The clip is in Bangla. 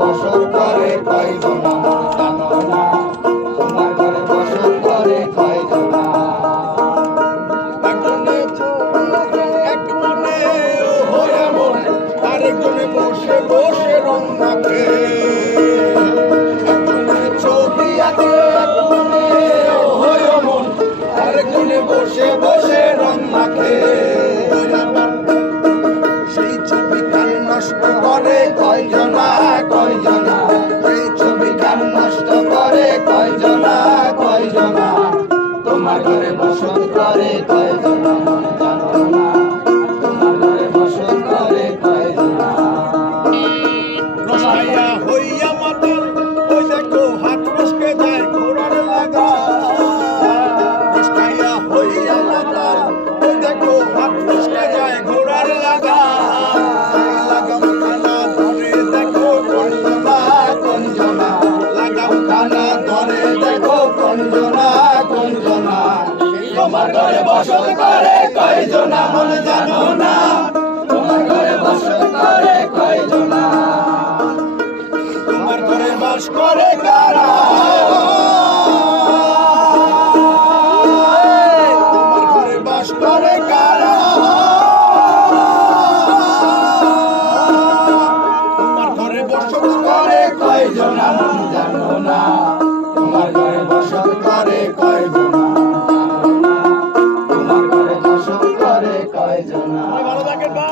বসত করে কয়জনা জানো না, তোমার ঘরে বসত করে কয়জনা। একজনে ছবি আঁকে, একজনে হয়ে মন, আরেকজনে বসে বসে রং মাখে। একজনে ছবি আঁকে, একজনে হয়ে মন, আরেকজনে বসে বসে রং মাখে। সেই ছবি কান নষ্ট করে কয়জনা কয়জনা, সেই ছবি কান নষ্ট করে কয়জনা কয়জনা। তোমার ঘরে বসত করে কয়জনা জানো না, তোমার ঘরে বসত করে কয়জনা। রসাইয়া হইয়া মাতাল, ওই দেখো হাত রসকে যায় ঘোড়ার লাগা। রসাইয়া হইয়া মাতাল, ওই দেখো হাত রসকে যায় ঘোড়ার লাগা। লাগাম খানা ধরে দেখো কঞ্জনা কঞ্জনা, লাগাম খানা ধরে দেখো কঞ্জনা কঞ্জনা। তোমার ঘরে বসত করে কয়জনা মন জানো না, তোমার ঘরে বসত করে কয়জনা। তোমার ঘরে বাস করে কারা, তোমার ঘরে বাস করে কারা। তোমার ঘরে বসত করে কয়জনা মন জানো না।